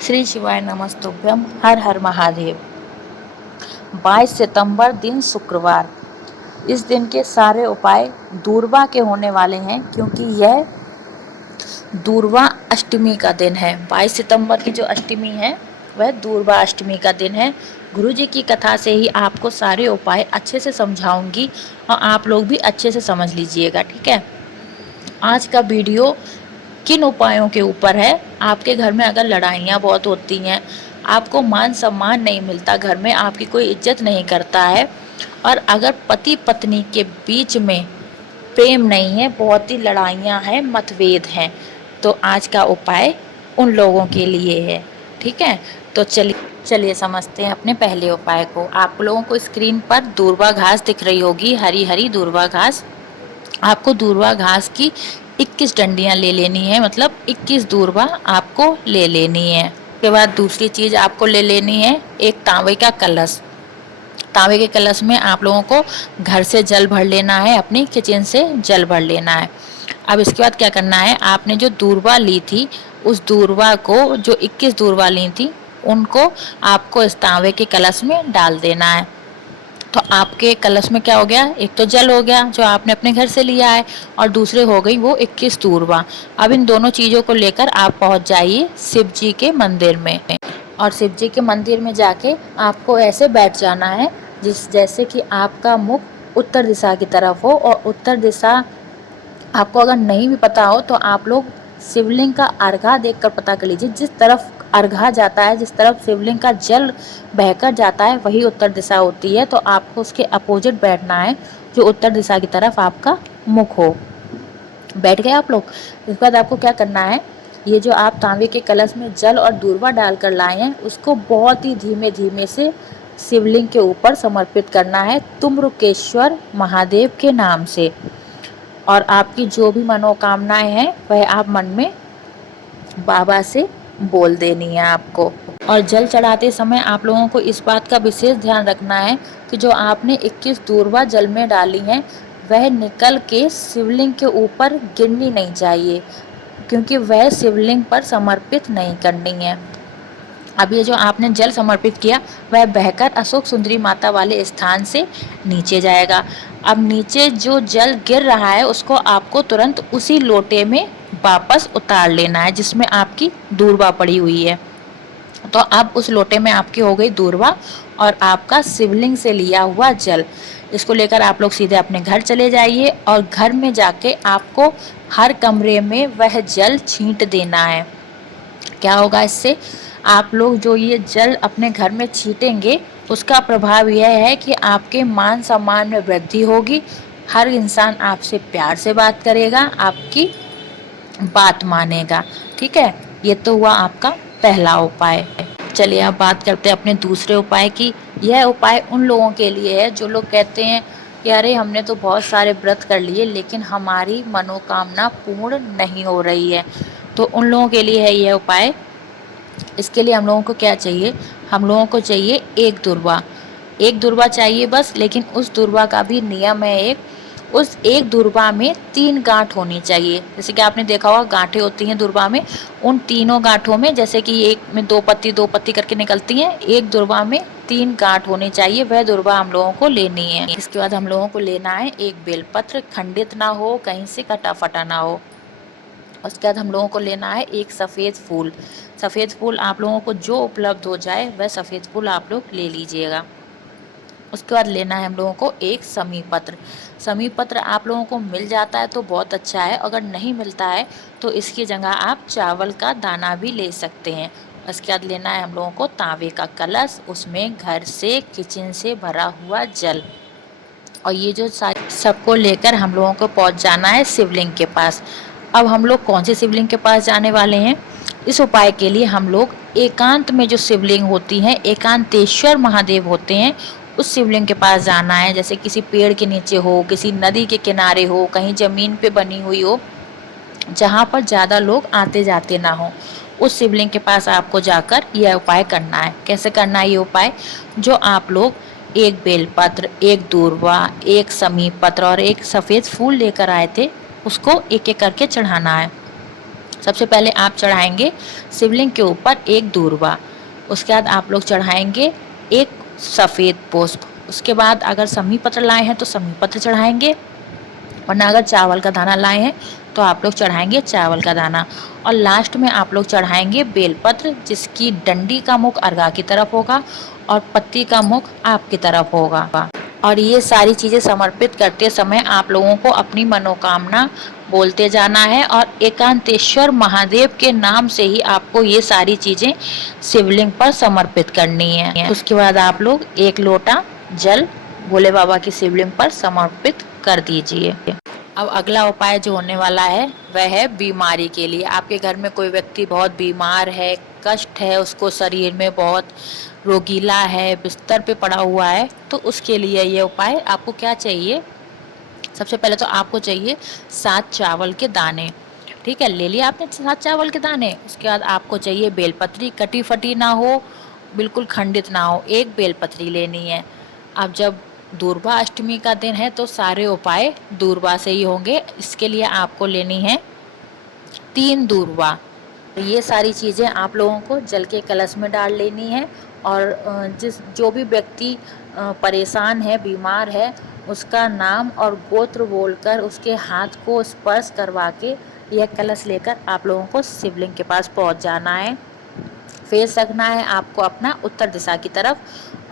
श्री शिवाय नमस्तुभ्यम। हर हर महादेव। 22 सितंबर दिन शुक्रवार। इस दिन के सारे उपाय दूर्वा के होने वाले हैं, क्योंकि यह दूर्वा अष्टमी का दिन है। 22 सितंबर की जो अष्टमी है वह दूर्वा अष्टमी का दिन है। गुरु जी की कथा से ही आपको सारे उपाय अच्छे से समझाऊंगी और आप लोग भी अच्छे से समझ लीजिएगा, ठीक है। आज का वीडियो किन उपायों के ऊपर है। आपके घर में अगर लड़ाइयाँ बहुत होती हैं, आपको मान सम्मान नहीं मिलता, घर में आपकी कोई इज्जत नहीं करता है, और अगर पति पत्नी के बीच में प्रेम नहीं है, बहुत ही लड़ाइयाँ हैं, मतभेद हैं, तो आज का उपाय उन लोगों के लिए है, ठीक है। तो चलिए समझते हैं अपने पहले उपाय को। आप लोगों को स्क्रीन पर दूर्वा घास दिख रही होगी, हरी हरी दूर्वा घास। आपको दूर्वा घास की 21 डंडियां ले लेनी है, मतलब 21 दूर्वा आपको ले लेनी है। उसके बाद दूसरी चीज आपको ले लेनी है एक तांबे का कलश। तांबे के कलश में आप लोगों को घर से जल भर लेना है, अपनी किचन से जल भर लेना है। अब इसके बाद क्या करना है, आपने जो दूर्वा ली थी उस दूर्वा को, जो 21 दूर्वा ली थी, उनको आपको इस तांबे के कलश में डाल देना है। तो आपके कलश में क्या हो गया, एक तो जल हो गया जो आपने अपने घर से लिया है, और दूसरे हो गई वो 21 दूर्वा। अब इन दोनों चीज़ों को लेकर आप पहुंच जाइए शिव जी के मंदिर में, और शिव जी के मंदिर में जाके आपको ऐसे बैठ जाना है जैसे कि आपका मुख उत्तर दिशा की तरफ हो। और उत्तर दिशा आपको अगर नहीं भी पता हो तो आप लोग शिवलिंग का अर्घा देखकर पता कर लीजिए। जिस तरफ अर्घा जाता है, जिस तरफ शिवलिंग का जल बहकर जाता है, वही उत्तर दिशा होती है। तो आपको उसके अपोजिट बैठना है, जो उत्तर दिशा की तरफ आपका मुख हो। बैठ गए आप लोग। इसके बाद आपको क्या करना है, ये जो आप तांबे के कलश में जल और दूर्वा डालकर लाए हैं, उसको बहुत ही धीमे धीमे से शिवलिंग के ऊपर समर्पित करना है, तुम्रुकेश्वर महादेव के नाम से। और आपकी जो भी मनोकामनाएं हैं वह आप मन में बाबा से बोल देनी है आपको। और जल चढ़ाते समय आप लोगों को इस बात का विशेष ध्यान रखना है कि जो आपने 21 दूर्वा जल में डाली हैं वह निकल के शिवलिंग के ऊपर गिरनी नहीं चाहिए, क्योंकि वह शिवलिंग पर समर्पित नहीं करनी है। अब ये जो आपने जल समर्पित किया वह बहकर अशोक सुंदरी माता वाले स्थान से नीचे जाएगा। अब नीचे जो जल गिर रहा है उसको आपको तुरंत उसी लोटे में वापस उतार लेना है जिसमें आपकी दूर्वा पड़ी हुई है। तो अब उस लोटे में आपकी हो गई दूर्वा और आपका शिवलिंग से लिया हुआ जल। इसको लेकर आप लोग सीधे अपने घर चले जाइए, और घर में जाके आपको हर कमरे में वह जल छींट देना है। क्या होगा इससे, आप लोग जो ये जल अपने घर में छीटेंगे उसका प्रभाव यह है कि आपके मान सम्मान में वृद्धि होगी। हर इंसान आपसे प्यार से बात करेगा, आपकी बात मानेगा, ठीक है। ये तो हुआ आपका पहला उपाय। चलिए अब बात करते हैं अपने दूसरे उपाय की। यह उपाय उन लोगों के लिए है जो लोग कहते हैं कि अरे हमने तो बहुत सारे व्रत कर लिए लेकिन हमारी मनोकामना पूर्ण नहीं हो रही है। तो उन लोगों के लिए है यह उपाय। इसके लिए हम लोगों को क्या चाहिए, हम लोगों को चाहिए एक दूर्वा। एक दूर्वा चाहिए बस, लेकिन उस दूर्वा का भी नियम है एक। उस एक दूर्वा में 3 गांठ होनी चाहिए। जैसे कि आपने देखा होगा गांठें होती हैं दूर्वा में, उन तीनों गांठों में, जैसे कि एक में 2 पत्ती करके निकलती हैं, एक दूर्वा में 3 गांठ होनी चाहिए। वह दूर्वा हम लोगों को लेनी है। इसके बाद हम लोगों को लेना है एक बेलपत्र, खंडित ना हो, कहीं से कटा फटा ना हो। उसके बाद हम लोगों को लेना है एक सफ़ेद फूल। सफ़ेद फूल आप लोगों को जो उपलब्ध हो जाए वह सफ़ेद फूल आप लोग ले लीजिएगा। उसके बाद लेना है हम लोगों को एक समी पत्र। समी पत्र आप लोगों को मिल जाता है तो बहुत अच्छा है, अगर नहीं मिलता है तो इसकी जगह आप चावल का दाना भी ले सकते हैं। उसके बाद लेना है हम लोगों को तांबे का कलश, उसमें घर से किचन से भरा हुआ जल। और ये जो सबको लेकर हम लोगों को पहुंच जाना है शिवलिंग के पास। अब हम लोग कौन से शिवलिंग के पास जाने वाले हैं, इस उपाय के लिए हम लोग एकांत में जो शिवलिंग होती हैं, एकांतेश्वर महादेव होते हैं, उस शिवलिंग के पास जाना है। जैसे किसी पेड़ के नीचे हो, किसी नदी के किनारे हो, कहीं ज़मीन पे बनी हुई हो, जहाँ पर ज़्यादा लोग आते जाते ना हो, उस शिवलिंग के पास आपको जाकर यह उपाय करना है। कैसे करना है ये उपाय, जो आप लोग एक बेलपत्र, एक दूर्वा, एक समी पत्र और एक सफ़ेद फूल लेकर आए थे, उसको एक एक करके चढ़ाना है। सबसे पहले आप चढ़ाएंगे शिवलिंग के ऊपर एक दूर्वा, उसके बाद आप लोग चढ़ाएंगे एक सफ़ेद पुष्प, उसके बाद अगर समी पत्र लाए हैं तो समी पत्र चढ़ाएंगे, वरना अगर चावल का दाना लाए हैं तो आप लोग चढ़ाएंगे चावल का दाना, और लास्ट में आप लोग चढ़ाएंगे बेलपत्र, जिसकी डंडी का मुख अर्घा की तरफ होगा और पत्ती का मुख आपकी तरफ होगा। और ये सारी चीज़ें समर्पित करते समय आप लोगों को अपनी मनोकामना बोलते जाना है, और एकांतेश्वर महादेव के नाम से ही आपको ये सारी चीज़ें शिवलिंग पर समर्पित करनी है। उसके बाद आप लोग एक लोटा जल भोले बाबा की शिवलिंग पर समर्पित कर दीजिए। अब अगला उपाय जो होने वाला है वह है बीमारी के लिए। आपके घर में कोई व्यक्ति बहुत बीमार है, कष्ट है, उसको शरीर में बहुत रोगीला है, बिस्तर पे पड़ा हुआ है, तो उसके लिए ये उपाय आपको क्या चाहिए। सबसे पहले तो आपको चाहिए 7 चावल के दाने। ठीक है, ले लिया आपने 7 चावल के दाने। उसके बाद आपको चाहिए बेलपत्री, कटी फटी ना हो, बिल्कुल खंडित ना हो, एक बेलपत्री लेनी है। अब जब दूर्वा अष्टमी का दिन है तो सारे उपाय दूर्वा से ही होंगे। इसके लिए आपको लेनी है 3 दूर्वा। ये सारी चीज़ें आप लोगों को जल के कलश में डाल लेनी है, और जो भी व्यक्ति परेशान है, बीमार है, उसका नाम और गोत्र बोलकर उसके हाथ को स्पर्श करवा के यह कलश लेकर आप लोगों को शिवलिंग के पास पहुंच जाना है। फेस रखना है आपको अपना उत्तर दिशा की तरफ,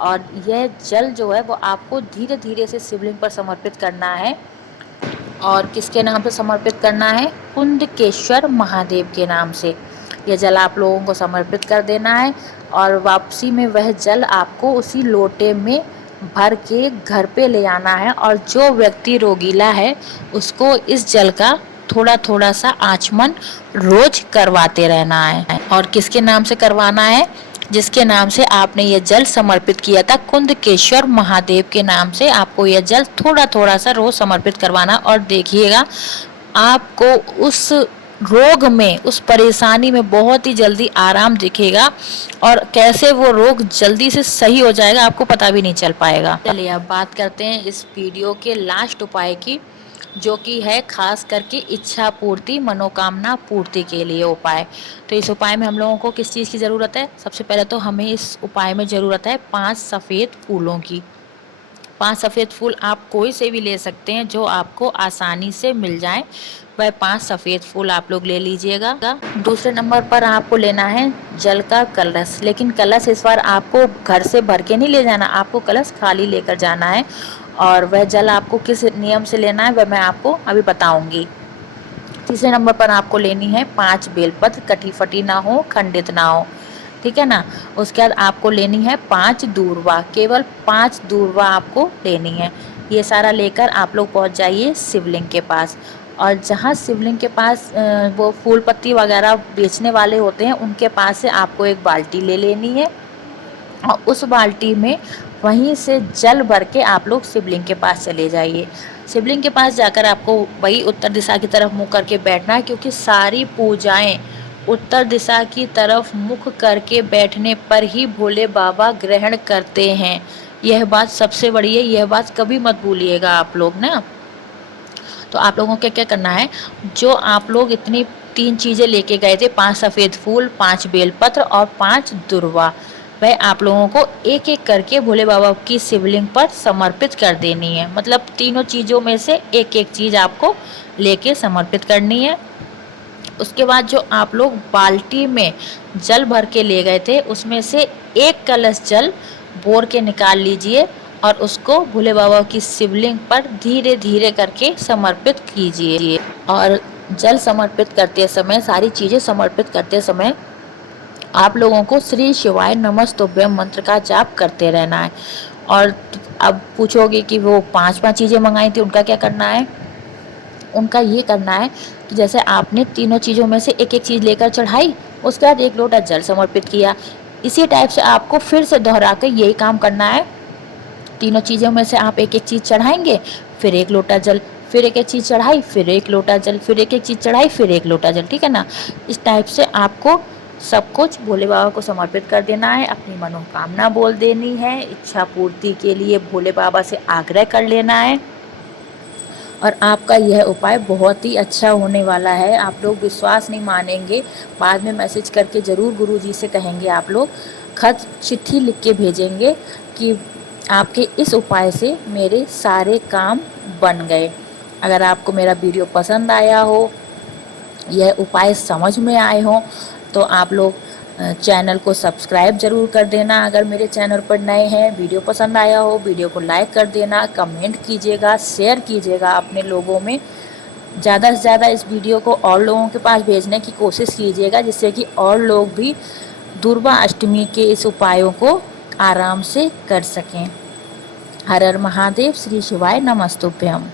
और यह जल जो है वो आपको धीरे धीरे से शिवलिंग पर समर्पित करना है। और किसके नाम से समर्पित करना है? कुंदकेश्वर महादेव के नाम से यह जल आप लोगों को समर्पित कर देना है, और वापसी में वह जल आपको उसी लोटे में भर के घर पे ले आना है। और जो व्यक्ति रोगीला है उसको इस जल का थोड़ा थोड़ा सा आचमन रोज करवाते रहना है। और किसके नाम से करवाना है? जिसके नाम से आपने ये जल समर्पित किया था, कुंदकेश्वर महादेव के नाम से आपको यह जल थोड़ा थोड़ा सा रोज समर्पित करवाना। और देखिएगा आपको उस रोग में, उस परेशानी में बहुत ही जल्दी आराम दिखेगा, और कैसे वो रोग जल्दी से सही हो जाएगा आपको पता भी नहीं चल पाएगा। चलिए अब बात करते हैं इस वीडियो के लास्ट उपाय की, जो कि है खास करके इच्छा पूर्ति, मनोकामना पूर्ति के लिए उपाय। तो इस उपाय में हम लोगों को किस चीज़ की ज़रूरत है? सबसे पहले तो हमें इस उपाय में ज़रूरत है 5 सफ़ेद फूलों की। 5 सफ़ेद फूल आप कोई से भी ले सकते हैं जो आपको आसानी से मिल जाए, वह 5 सफ़ेद फूल आप लोग ले लीजिएगा। दूसरे नंबर पर आपको लेना है जल का कलश, लेकिन कलश इस बार आपको घर से भर के नहीं ले जाना, आपको कलश खाली लेकर जाना है। और वह जल आपको किस नियम से लेना है वह मैं आपको अभी बताऊंगी। तीसरे नंबर पर आपको लेनी है 5 बेलपत्र, कटी फटी ना हो, खंडित ना हो, ठीक है ना। उसके बाद आपको लेनी है 5 दूर्वा, केवल 5 दूर्वा आपको लेनी है। ये सारा लेकर आप लोग पहुंच जाइए शिवलिंग के पास, और जहाँ शिवलिंग के पास वो फूल पत्ती वगैरह बेचने वाले होते हैं उनके पास से आपको एक बाल्टी ले लेनी है, और उस बाल्टी में वहीं से जल भर के आप लोग शिवलिंग के पास चले जाइए। शिवलिंग के पास जाकर आपको वही उत्तर दिशा की तरफ मुँह करके बैठना है, क्योंकि सारी पूजाएं उत्तर दिशा की तरफ मुख करके बैठने पर ही भोले बाबा ग्रहण करते हैं। यह बात सबसे बड़ी है, यह बात कभी मत भूलिएगा आप लोग ना। तो आप लोगों को क्या करना है, जो आप लोग इतनी 3 चीज़ें लेके गए थे, 5 सफ़ेद फूल, 5 बेलपत्र और 5 दुर्वा, वह आप लोगों को एक एक करके भोले बाबा की शिवलिंग पर समर्पित कर देनी है। मतलब तीनों चीज़ों में से एक एक चीज़ आपको लेके समर्पित करनी है। उसके बाद जो आप लोग बाल्टी में जल भर के ले गए थे उसमें से एक कलश जल बोर के निकाल लीजिए, और उसको भोले बाबा की शिवलिंग पर धीरे धीरे करके समर्पित कीजिए। और जल समर्पित करते समय, सारी चीज़ें समर्पित करते समय आप लोगों को श्री शिवाय नमस्तुभ्यम मंत्र का जाप करते रहना है। और अब पूछोगे कि वो 5 चीज़ें मंगाई थी उनका क्या करना है? उनका ये करना है कि जैसे आपने तीनों चीज़ों में से एक एक चीज़ लेकर चढ़ाई, उसके बाद 1 लोटा जल समर्पित किया, इसी टाइप से आपको फिर से दोहरा कर यही काम करना है। तीनों चीज़ों में से आप एक एक चीज़ चढ़ाएंगे, फिर 1 लोटा जल, फिर एक एक चीज़ चढ़ाई, फिर 1 लोटा जल, फिर एक एक चीज़ चढ़ाई, फिर 1 लोटा जल, ठीक है ना। इस टाइप से आपको सब कुछ भोले बाबा को समर्पित कर देना है, अपनी मनोकामना बोल देनी है, इच्छा पूर्ति के लिए भोले बाबा से आग्रह कर लेना है। और आपका यह उपाय बहुत ही अच्छा होने वाला है। आप लोग विश्वास नहीं मानेंगे, बाद में मैसेज करके ज़रूर गुरुजी से कहेंगे, आप लोग खत चिट्ठी लिख के भेजेंगे कि आपके इस उपाय से मेरे सारे काम बन गए। अगर आपको मेरा वीडियो पसंद आया हो, यह उपाय समझ में आए हों, तो आप लोग चैनल को सब्सक्राइब ज़रूर कर देना। अगर मेरे चैनल पर नए हैं, वीडियो पसंद आया हो, वीडियो को लाइक कर देना, कमेंट कीजिएगा, शेयर कीजिएगा अपने लोगों में। ज़्यादा से ज़्यादा इस वीडियो को और लोगों के पास भेजने की कोशिश कीजिएगा, जिससे कि और लोग भी दुर्गा अष्टमी के इस उपायों को आराम से कर सकें। हर हर महादेव, श्री शिवाय नमस्तुभ्यम।